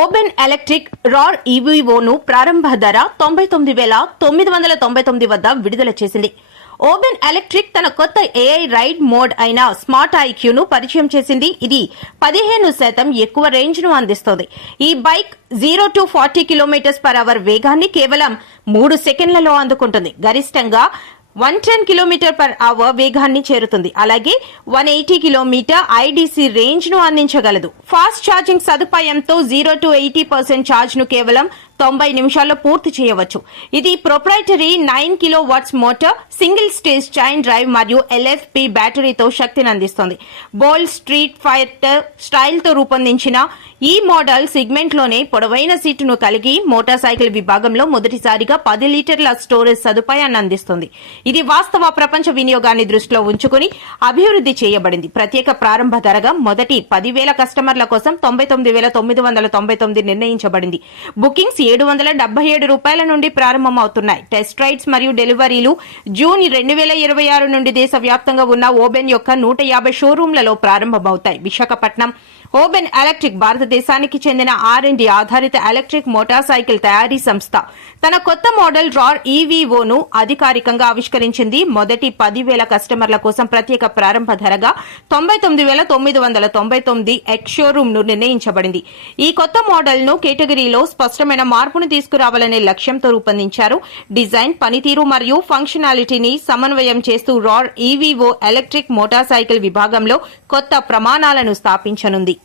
ఓబెన్ electric RAR ఈవీఓను ప్రారంభ ధర 99,999 వద్ద విడుదల చేసింది. ఓబెన్ ఎలక్ట్రిక్ తన కొత్త ఏఐ రైడ్ మోడ్ అయిన స్మార్ట్ ఐక్యూను పరిచయం చేసింది. ఇది 15% ఎక్కువ రేంజ్ ను అందిస్తోంది. ఈ బైక్ 0 to 40 km/h వేగాన్ని కేవలం 3 సెకండ్లలో అందుకుంటుంది. గరిష్టంగా 110 km/h వేగాన్ని చేరుతుంది. అలాగే 180 km ఐడీసీ రేంజ్ ను అందించగలదు. ఫాస్ట్ ఛార్జింగ్ సదుపాయంతో 0 to 80% ఛార్జ్ ను కేవలం 90 నిమిషాల్లో పూర్తి చేయవచ్చు. ఇది proprietary 9 kW motor, single stage chain drive మరియు LFP బ్యాటరీతో శక్తిని అందిస్తోంది. బోల్డ్ స్ట్రీట్ ఫైటర్ స్టైల్ తో రూపొందించిన ఈ మోడల్ సెగ్మెంట్ లోనే పొడవైన సీటును కలిగి మోటార్ సైకిల్ విభాగంలో మొదటిసారిగా 10 లీటర్ల స్టోరేజ్ సదుపాయాన్ని అందిస్తుంది. ఇది వాస్తవ ప్రపంచ వినియోగాన్ని దృష్టిలో ఉంచుకుని అభివృద్ధి చేయబడింది. ప్రత్యేక ప్రారంభ ధరగా మొదటి 10,000 కస్టమర్ల కోసం 99,999 నిర్ణయించబడింది. బుకింగ్స్ ₹777 నుండి ప్రారంభమవుతున్నాయి. టెస్ట్ రైడ్స్ మరియు డెలివరీలు జూన్ 2026 నుండి దేశవ్యాప్తంగా ఉన్న ఓబెన్ యొక్క 150 షోరూంలలో ప్రారంభమవుతాయి. విశాఖపట్నం ఓబెన్ ఎలక్ట్రిక్ భారతదేశానికి చెందిన R&D ఆధారిత ఎలక్ట్రిక్ మోటార్ సైకిల్ తయారీ సంస్థ తన కొత్త మోడల్ రార్ ఈవీఓను అధికారికంగా ఆవిష్కరించింది. మొదటి 10,000 కస్టమర్ల కోసం ప్రత్యేక ప్రారంభ ధరగా 99,999 ఎక్స్ షోరూమ్ ను నిర్ణయించబడింది. ఈ కొత్త మోడల్ ను కేటగిరీలో స్పష్టమైన మార్పును తీసుకురావాలనే లక్ష్యంతో రూపొందించారు. డిజైన్, పనితీరు మరియు ఫంక్షనాలిటీని సమన్వయం చేస్తూ RAR EVO electric motor cycle విభాగంలో కొత్త ప్రమాణాలను స్థాపించనుంది.